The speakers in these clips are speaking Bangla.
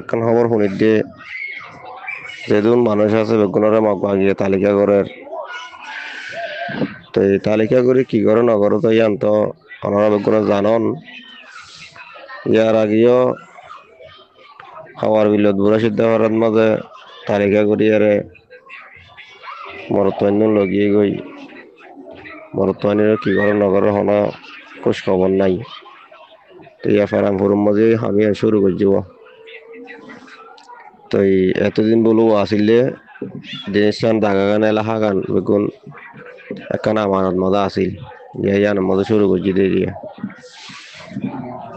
একখান খবর শুনিত দিয়ে যেদিন মানুষ আছে বেগুনরে মাগিয়ে তালিকা করে তো এই তালিকা করে কি করে নগর তো ইয়ান তো ওনারা বেগুন জানন ইয়ার আগেও খাওয়ার বিলত বুড়া সিদ্ধ করার মাঝে তালিকা করি আরে মরত্বান্য লগিয়ে গই মরত্বানির কি করে নগর হনা খোঁজ খবর নাই তো ইয়া ফারামপুরের মাঝে আমি শুরু করে যাব তো এতদিন বলবো আসিলে জিনিসখান দাগা গান এলাকা গান বেগুন একখান আমানত মজা আসিল ইয়ান মজা শুরু করছি দিয়ে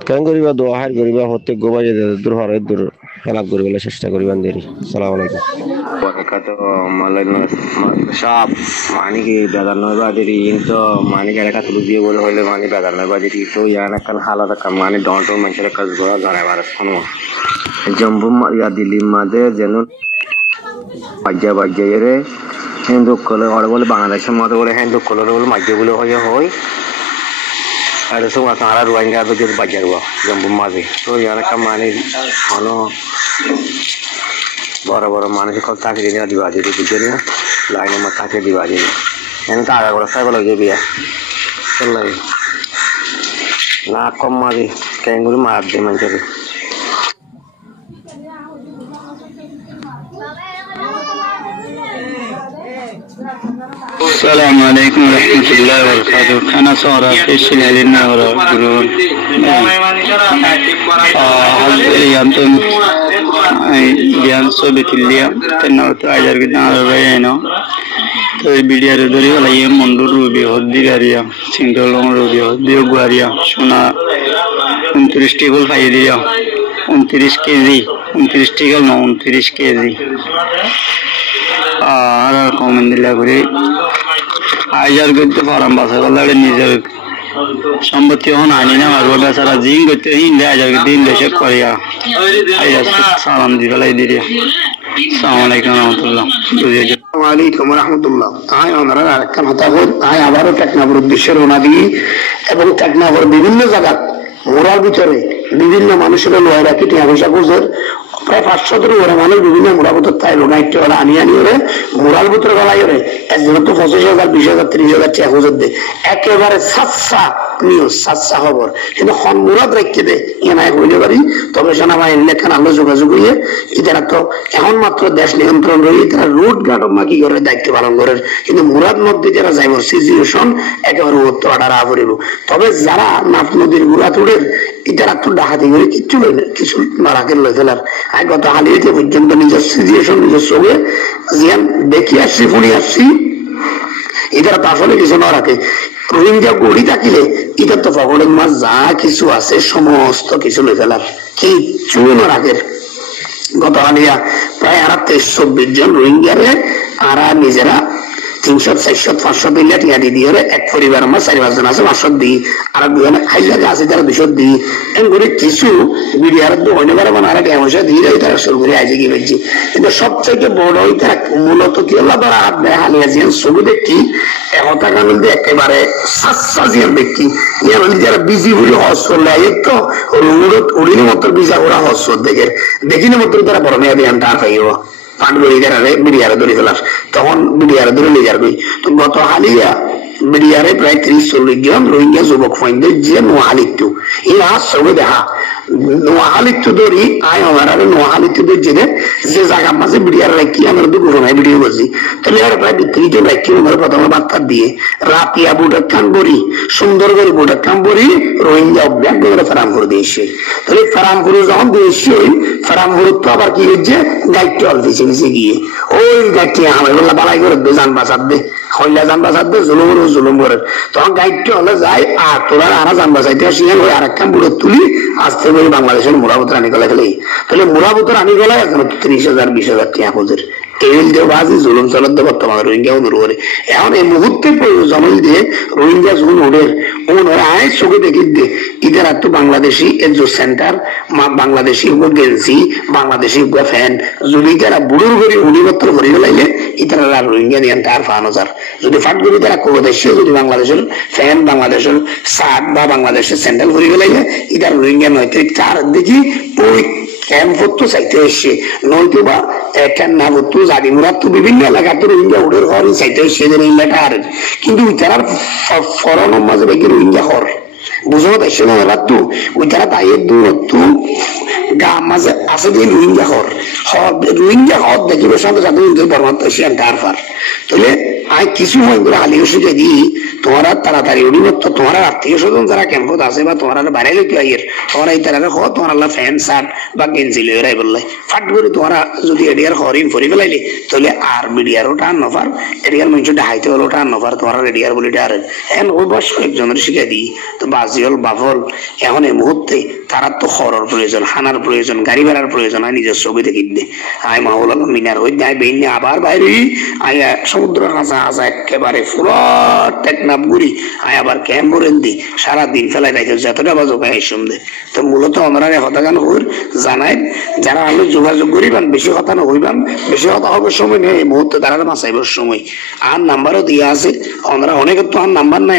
কেন করিবা দোয়া হার করিবা প্রত্যেক গোবাই দূর হরে দূর হেলাপ করিবার চেষ্টা করিবেন দেরি আসসালামু আলাইকুম Wakato malano shop mani ki badar noy bajeri into mani kare ka tulu diye bole hoile mani badar noy bajeri to yana kan halata kam mani don't manshere kas gora jane baras kono jambu ya dili made jenun bajja re hindu kole ore bole bangladesh mode bole hindu kole bole majje bole hoye hoy are so asara ruanga to jor bajjarwa jambu made to yana kam mani hono বড় বড় মানুষের কল চাকরি দিয়ে দিবা যদি বুঝে নিয়ে লাইনের মধ্যে চাকরি দিবা দিবি এমনি তো আগা করে সাইকেল হয়ে যাবি চললাই না কম মারি ক্যাঙ্গুরি মার দিয়ে মানুষের السلام عليكم ورحمة الله وبركاته. أنا صورة في الشلالين ورقرون أنتم بيان صوبة الليا تنوت أجر قدنا ربعينو تو بيديا ردوري ولا يوم مندور روبي هدي غاريا سينغلون روبي هدي غاريا شونا 29 টিকল খাইয়ে দিয়া 29 কেজি 29 টিকল না 29 কেজি আর কমেন্ট দিলা করে আইজার করতে ফারাম বাসা গলাড়ে নিজের সম্পত্তি হন আনি না আর ওটা সারা জিন করতে ইন্ডিয়া আইজার দিন দেশে করিয়া আইজার সালাম দিলাই দিরিয়া আসসালামু আলাইকুম রাহমাতুল্লাহ আসসালামু আলাইকুম রাহমাতুল্লাহ আই ওনারা আরেকখান কথা বল আই আবারও টেকনাফর উদ্দেশ্যে রওনা দিই এবং টেকনাফর বিভিন্ন জায়গা মোরার ভিতরে বিভিন্ন মানুষের লয় রাখি টিয়া পয়সা গুজর প্রায় 500 ওরা মানুষ বিভিন্ন মোড়াপত্র তাই লোনাইটে ওরা আনি ওরে মোরাল ভিতরে গলাই ওরে একজন তো 25,000 20,000 30,000 টাকা হুজুর দে একেবারে সাতসা নিউজ সাতসা খবর কিন্তু খন মুরাদ রাখতে দে এনাই হইলে পারি তবে সেনাবাহিনী লেখান আলো যোগাযোগ হইয়ে এরা তো এখন মাত্র দেশ নিয়ন্ত্রণ রয়ে তারা রুট গার্ড কি করে দায়িত্ব পালন করে কিন্তু মুরাদ মধ্যে যারা যাইব সিচুয়েশন একেবারে উত্তর আডার আফরিব তবে যারা নাফ নদীর গুড়া তুড়ের এটারা তো ডাকাতি করে কিচ্ছু লই না কিছু মারাকের লই ফেলার আর গত হালিয়ে পর্যন্ত নিজের সিচুয়েশন নিজের সঙ্গে জিয়ান দেখি আসছি ফুনি আসছি এটারা তো আসলে কিছু না রাখে রোহিঙ্গা গড়ি থাকিলে এটা তো ফগলের মাছ যা কিছু আছে সমস্ত কিছু লই ফেলার কিচ্ছু না রাখে গত হালিয়া প্রায় 23-24 জন রোহিঙ্গারে আর নিজেরা 300-400-500 দিলে টিয়া দিয়ে এক পরিবার আমার 4-5 জন আছে 500 দিই আর দুজনে খাইলে আছে তারা 200 দিই এম করে কিছু বিডিআর তো অনেকবার বানারা কেমন দিয়ে তারা শুরু করে আইছে কি বলছি কিন্তু সবচেয়ে বড় হইতে মূলত কি হলো ধরা হাত দেয় হালিয়া জিয়ান ছবি দেখি একতা কানুন দিয়ে একেবারে সাজিয়ান ব্যক্তি ইয়ার যারা বিজি বলে হস্র লাগে তো রুড়ত উড়িনি মতো বিজা ওরা হস্র দেখে দেখিনি মতো তারা বড় মেয়ে দিয়ে তার পাইব বিডিআর ধরে ফেলার তখন বিডিআর ধরে নিয়ে যাবে তো গত হালিয়া বিডিআরে প্রায় 30-40 জন রোহিঙ্গা যুবক ফাইন্ড যে নোয়াহালিত্তু এই আজ সবে দেখা নোয়াহালিত্তু ধরি আয় আমার নোয়াহালিত্তু যে জায়গা মাঝে বিডিআর রাখি আমার তো ঘোষণায় ভিডিও করছি তাহলে আর প্রায় 30 জন রাখি আমার প্রথমে বার্তা দিয়ে রাতিয়া বুটার কানবরি সুন্দর করে বুটার কানবরি রোহিঙ্গা অভ্যাস করে ফারাম করে দিয়েছে তাহলে ফারাম করে যখন দিয়েছে ফারাম করে তো আবার কি হচ্ছে দায়িত্ব দিয়েছে নিচে গিয়ে ওই দায়িত্ব আমার বললা বালাই করে যান বাঁচাতে হইলা যান বাঁচাতে জুলুম করে তখন দায়িত্ব হলে যায় আর তোরা আর যান বাঁচাইতে আসিলেন ওই আর একটা বুড়ো তুলি আসতে বলি বাংলাদেশের মুরাবতর আনি গলায় ফেলে তাহলে মুরাবতর আনি গলায় এখন 30,000-20,000 টাকা হুজুর টেবিল দিয়ে বাজি জুলুম চলত বর্তমানে রোহিঙ্গা অনুর করে এখন এই মুহূর্তে জমিল দিয়ে রোহিঙ্গা জুন ওদের আয় চোখে দেখি দে ইধার তো Bangladeshi NGO centre Bangladeshi agency Bangladeshi fan যদি তারা বুড়োর করে উনিবত্তর ভরে গেলাইলে ইতারা রোহিঙ্গা নিয়ে তার 5,000 যদি ফাট করি তারা কোদেশে যদি বাংলাদেশের ফ্যান বাংলাদেশের সাত বা বাংলাদেশের সেন্ট্রাল ভরে গেলাইলে ইতার রোহিঙ্গা নয় তার দেখি ওই ক্যাম্প তো চাইতে এসছে নয়তো বা কেন্না ভর্তু জাদি মুরাদ তো বিভিন্ন এলাকাতে রোহিঙ্গা উড়ের ঘর চাইতে এসছে যে লেখা আর কিন্তু তারা ফরনের মাঝে দেখি রোহিঙ্গা ঘর বুঝো দেখছে না এরা তো ওই তারা তাইয়ের দূর তো গা মাঝে আছে যে রোহিঙ্গা ঘর রোহিঙ্গা ঘর দেখিবে সাথে সাথে বর্মাত্ম এসিয়ান তারপর তাহলে আয় কিছু হয় করে আলিও সুখে দিই তোমার তাড়াতাড়ি উড়িবত্ত তোমার আত্মীয় স্বজন যারা ক্যাম্পত আছে বা তোমার বাইরে লইতে আইয়ের তোমার এই তারা হ তোমার ফ্যান শার্ট বা গেঞ্জি লইরাই বললে ফাট করে তোমার যদি এডিয়ার হরিম ফরি ফেলাইলে তাহলে আর মিডিয়ার ওটা আর নফার এডিয়ার মানুষ ডাহাইতে হলো ওটা আর নফার তোমার এডিয়ার বলে আর এখন ওই বয়স কয়েকজনের শিখে দিই তো বাজিল বাফল এখন এই মুহূর্তে তারা তো খরর প্রয়োজন হানার প্রয়োজন গাড়ি ভাড়ার প্রয়োজন হয় নিজের ছবি দেখি দে আয় মাহুল আলম মিনার ওই আয় বেইনে আবার বাইরে আয় সমুদ্র হাসা হাসা একেবারে পুরো টেকনাফ ঘুরি আয় আবার ক্যাম্পরেন দি সারাদিন ফেলাই রাখে যতটা বাজো গায়ে দে তো মূলত আমরা হতাগান হইর জানাই যারা আলো যোগাযোগ করিবান বেশি হতা না হইবান বেশি হতা হবার সময় নেই এই মুহূর্তে তারা বাঁচাইবার সময় আর নাম্বারও দিয়া আছে আমরা অনেকের তো আর নাম্বার নাই